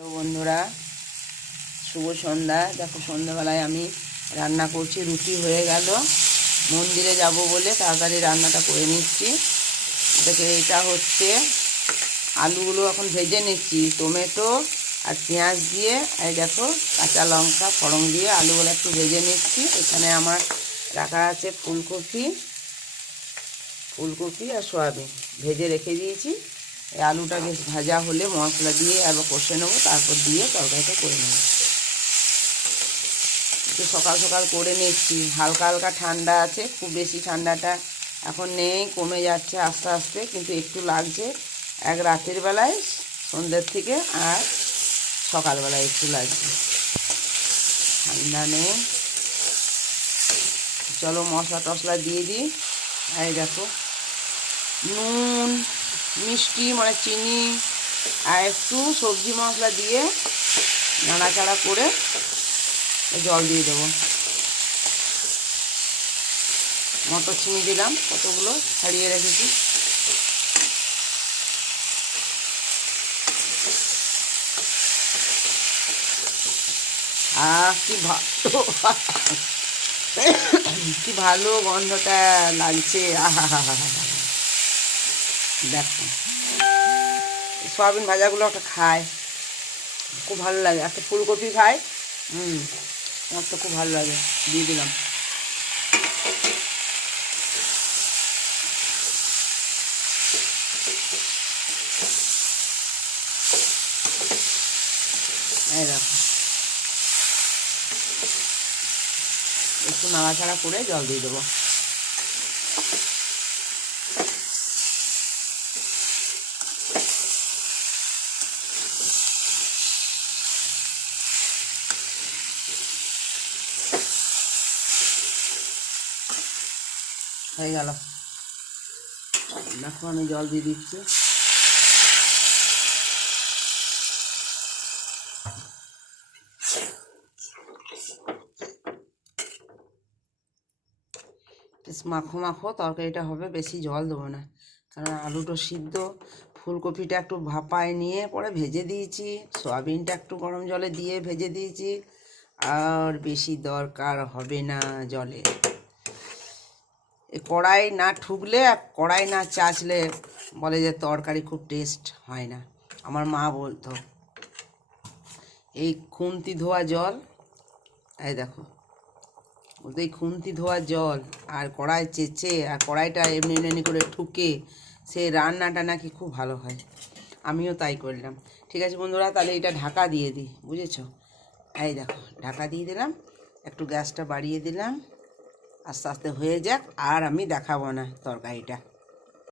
তো বন্ধুরা, শুভ সন্ধ্যা। দেখো, সন্ধ্যাবেলায় আমি রান্না করছি। রুটি হয়ে গেল, মন্দিরে যাব বলে তাড়াতাড়ি রান্নাটা করে নিচ্ছি। দেখে এটা হচ্ছে আলুগুলো এখন ভেজে নিচ্ছি, টমেটো আর পেঁয়াজ দিয়ে। এই দেখো, কাঁচা লঙ্কা ফোড়ন দিয়ে আলুগুলো একটু ভেজে নিচ্ছি। এখানে আমার রাখা আছে ফুলকপি আর সয়াবিন ভেজে রেখে দিয়েছি। এই আলুটা বেশ ভাজা হলে মশলা দিয়ে আবার কষে নেবো, তারপর দিয়ে তরকারিটা করে নেব। একটু সকাল সকাল করে নিচ্ছি। হালকা হালকা ঠান্ডা আছে, খুব বেশি ঠান্ডাটা এখন নেই, কমে যাচ্ছে আস্তে আস্তে, কিন্তু একটু লাগছে। এক রাতের বেলায় সন্ধ্যের থেকে আর সকালবেলায় একটু লাগছে, ঠান্ডা নেই। চলো মশলা টশলা দিয়ে দিই। এই দেখো, নুন মিষ্টি মানে চিনি আর একটু সবজি মশলা দিয়ে নাড়াচাড়া করে জল দিয়ে দেবো। মটরশুঁটি দিলাম, কতগুলো ছাড়িয়ে রেখেছি। কি ভালো কি ভালো গন্ধটা লাগছে। দেখো, সয়াবিন ভাজাগুলো একটা খায়, খুব ভালো লাগে। একটা ফুলকপি খায়, আমার তো খুব ভালো লাগে। দিয়ে দিলাম। এই দেখো, একটু নাড়াচাড়া করে জল দিয়ে দেবো। হয়ে গেল। দেখো, আমি জল দিয়ে দিচ্ছি। মাখো মাখো তরকারিটা হবে, বেশি জল দেবো না, কারণ আলুটা সিদ্ধ। ফুলকপিটা একটু ভাপায় নিয়ে পরে ভেজে দিয়েছি, সয়াবিনটা একটু গরম জলে দিয়ে ভেজে দিয়েছি। আর বেশি দরকার হবে না জলে। এই কড়াই না ঠুকলে আর কড়াই না চাচলে বলে যে তরকারি খুব টেস্ট হয় না। আমার মা বলতো। এই খুন্তি ধোয়া জল, এই দেখো, বলতে এই খুন্তি ধোয়া জল আর কড়াই চেঁচে আর কড়াইটা এমনি এমনি করে ঠুকে সে রান্নাটা নাকি খুব ভালো হয়। আমিও তাই করলাম। ঠিক আছে বন্ধুরা, তাহলে এটা ঢাকা দিয়ে দিই, বুঝেছো? এই দেখো, ঢাকা দিয়ে দিলাম, একটু গ্যাসটা বাড়িয়ে দিলাম, আস্তে আস্তে হয়ে যাক। আর আমি দেখাবো না তরকারিটা।